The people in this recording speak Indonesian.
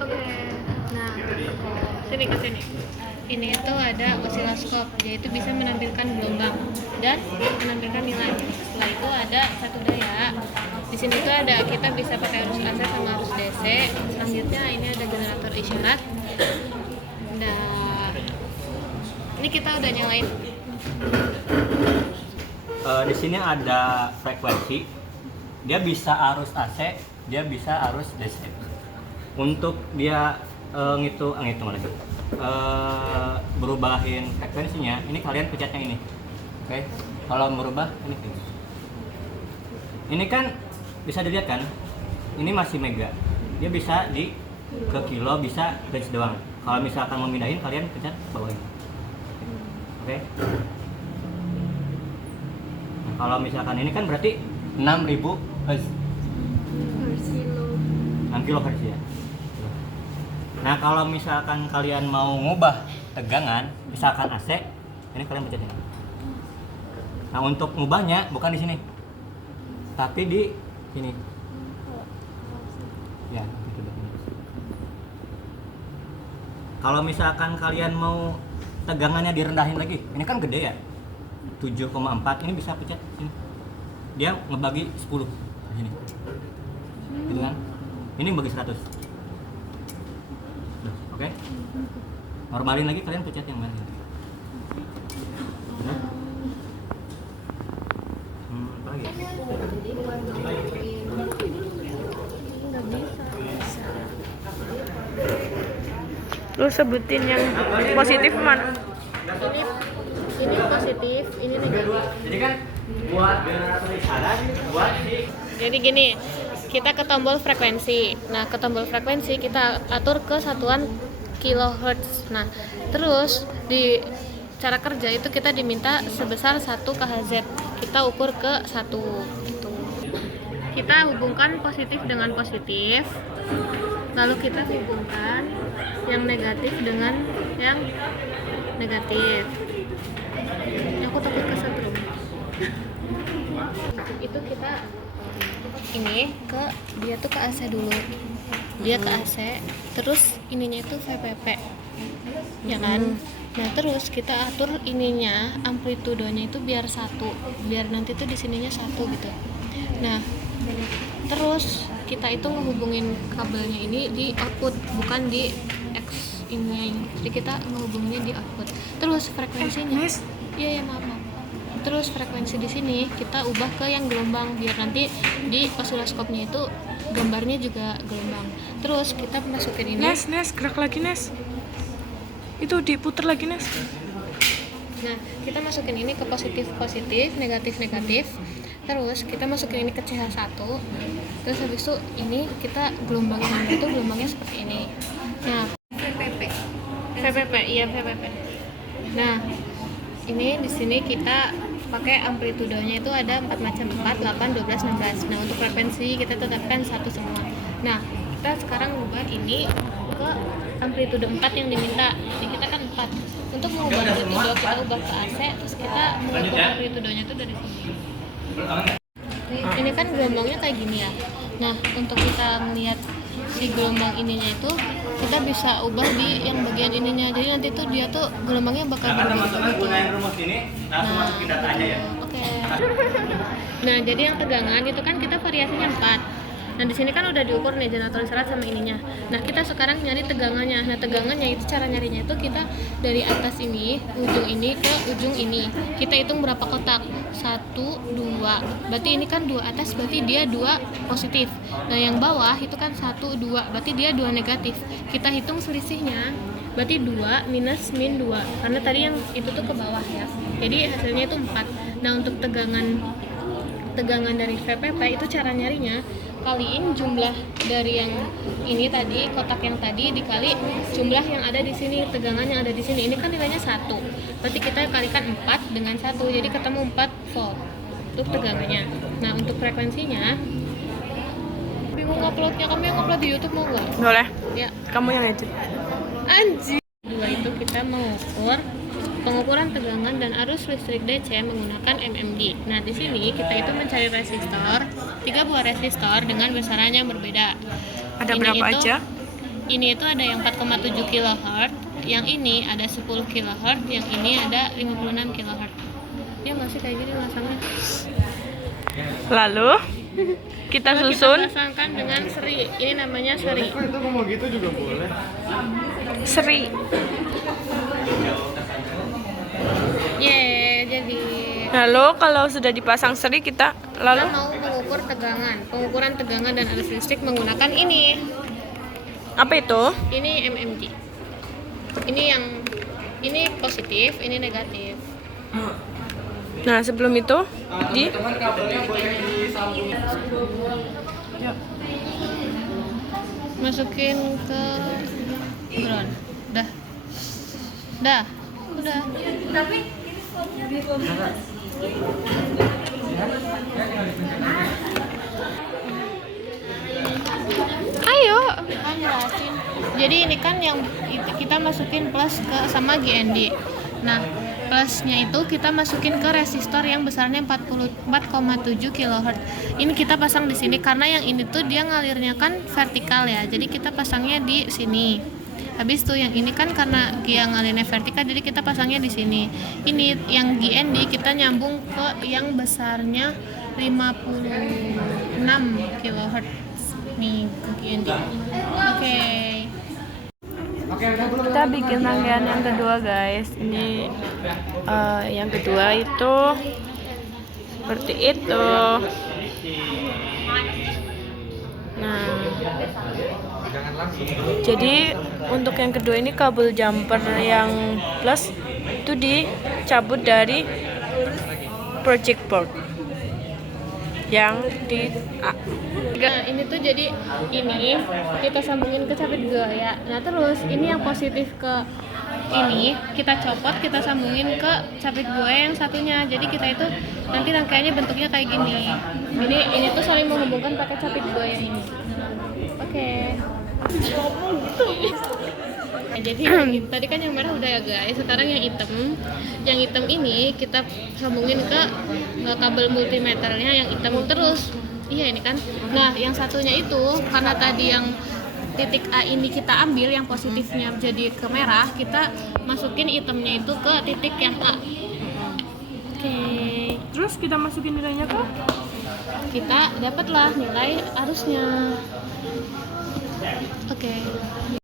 Oke. Nah, sini ke sini. Ini itu ada osiloskop, yaitu bisa menampilkan gelombang dan menampilkan nilai. Setelah itu ada satu daya. Di sini tuh ada kita bisa pakai arus AC sama arus DC. Selanjutnya ini ada generator isyarat. Nah, ini kita udah nyalain. Di sini ada frekuensi. Dia bisa arus AC, dia bisa arus DC. Untuk dia ngitung lagi. Berubahin frekuensinya, ini kalian pencet yang ini. Oke. Kalau merubah ini. Ini kan bisa dilihat kan? Ini masih mega. Dia bisa ke kilo, bisa range doang. Kalau misalkan mau mindahin, kalian pencet bawah ini. Oke. Nah, kalau misalkan ini kan berarti 6000 Hz. 6 kilo Hz ya. Nah, kalau misalkan kalian mau ngubah tegangan, misalkan AC, ini kalian pencet ini. Nah, untuk ngubahnya bukan di sini, tapi di sini. Ya, itu. Kalau misalkan kalian mau tegangannya direndahin lagi, ini kan gede ya, 7,4, ini bisa pencet sini. Dia ngebagi 10 di sini. Gitu kan? Ini bagi 100. Oke. Normalin lagi, kalian pencet yang mana? Apa lagi? Lu sebutin yang positif mana? Ini positif, ini negatif. Jadi kan buat generator isyarat, buat Jadi gini, kita ke tombol frekuensi. Nah, ke tombol frekuensi kita atur ke satuan kilohertz. Nah, terus di cara kerja itu kita diminta sebesar 1 kHz. Kita ukur ke 1 gitu. Kita hubungkan positif dengan positif. Lalu kita hubungkan yang negatif dengan yang negatif. Aku takut kesetrum. Itu kita ini dia tuh ke AC dulu. Dia ke AC, terus ininya itu VPP. Ya kan? Nah, terus kita atur ininya, amplitudenya itu biar 1, biar nanti tuh di sininya 1 gitu. Nah, terus kita itu ngehubungin kabelnya ini di output, bukan di X ini. Jadi kita ngehubunginnya di output. Terus frekuensinya. Iya, maaf. Terus frekuensi di sini kita ubah ke yang gelombang biar nanti di osiloskopnya itu gambarnya juga gelombang. Terus kita masukin ini. Nes, gerak lagi Nes. Itu diputer lagi Nes. Nah, kita masukin ini ke positif, negatif. Terus kita masukin ini ke CH1. Terus habis itu ini kita gelombangnya seperti ini. Nah, VPP, iya VPP. Nah, ini di sini kita pakai amplitudenya itu ada 4 macam, 4, 8, 12, 16. Nah, untuk frekuensi kita tetapkan 1 semua. Nah, kita sekarang ubah ini ke amplitude 4 yang diminta. Ini kita kan 4. Untuk mengubah amplitude kita ubah ke AC, terus kita mengubah amplitudenya itu dari sini. Ini kan gelombangnya kayak gini ya. Nah, untuk kita melihat si gelombang ininya itu kita bisa ubah di yang bagian ininya. Jadi nanti tuh dia tuh gelombangnya bakal berbeda gitu. Nah, oke. Nah, jadi yang tegangan itu kan kita variasinya 4. Nah, di sini kan udah diukur nih generator isyarat sama ininya. Nah, kita sekarang nyari tegangannya. Nah, tegangannya itu cara nyarinya itu kita dari atas ini, ujung ini ke ujung ini. Kita hitung berapa kotak. 1, 2. Berarti ini kan 2 atas, berarti dia 2 positif. Nah, yang bawah itu kan 1, 2. Berarti dia 2 negatif. Kita hitung selisihnya. Berarti 2 minus min 2. Karena tadi yang itu tuh ke bawah ya. Jadi hasilnya itu 4. Nah, untuk tegangan dari VPP itu cara nyarinya kaliin jumlah dari yang ini tadi, kotak yang tadi dikali jumlah yang ada di sini, tegangan yang ada di sini. Ini kan nilainya 1. Berarti kita kalikan 4 dengan 1. Jadi ketemu 4 volt untuk tegangannya. Nah, untuk frekuensinya bingung uploadnya. Kamu yang upload di YouTube mau nggak? Boleh. Ya. Kamu yang edit. Anjir. Dua itu kita mengukur pengukuran tegangan dan arus listrik DC menggunakan MMD. Nah, di sini kita itu mencari resistor, 3 buah resistor dengan besaran yang berbeda. Ada Ini berapa itu aja? ini itu ada yang 4,7 kHz, yang ini ada 10 kHz, yang ini ada 56 kHz. Ya masih kayak gini masangnya. Lalu kita Lalu susun kita pasangkan dengan seri. Ini namanya seri. Itu ngomong gitu juga boleh. seri. Jadi Lalu kalau sudah dipasang seri kita kita lalu mau mengukur tegangan. Pengukuran tegangan dan arus listrik menggunakan ini. apa itu? Ini mmG. Ini positif, ini negatif. Nah, sebelum itu di Masukin ke ground. Udah. ayo. Kan jelasin. Jadi ini kan yang kita masukin plus ke sama GND. Nah, plusnya itu kita masukin ke resistor yang besarnya 44,7 kHz. Ini kita pasang di sini karena yang ini tuh dia ngalirnya kan vertikal ya. Jadi kita pasangnya di sini. Habis tuh yang ini kan karena dia ngalirnya vertikal, jadi kita pasangnya di sini. Ini yang GND kita nyambung ke yang besarnya 56 kHz nih ke GND. Oke. Kita bikin rangkaian yang kedua, guys. Ini yang kedua itu seperti itu. Nah, jadi untuk yang kedua ini kabel jumper yang plus itu dicabut dari project board yang di Nah, ini tuh jadi ini kita sambungin ke capit gaya. Nah, terus ini yang positif ke ini kita copot, kita sambungin ke capit gaya yang satunya. Jadi kita itu nanti rangkaiannya bentuknya kayak gini. Ini tuh saling menghubungkan pakai capit gaya ini. Oke. Nah, jadi tadi kan yang merah udah ya guys, sekarang yang hitam. Yang hitam ini kita sambungin ke kabel multimeternya yang hitam terus. Iya ini kan. Nah, yang satunya itu karena tadi yang titik A ini kita ambil yang positifnya jadi ke merah, kita masukin hitamnya itu ke titik yang A. Oke. terus kita masukin nilainya ke Kita dapatlah nilai arusnya. Oke.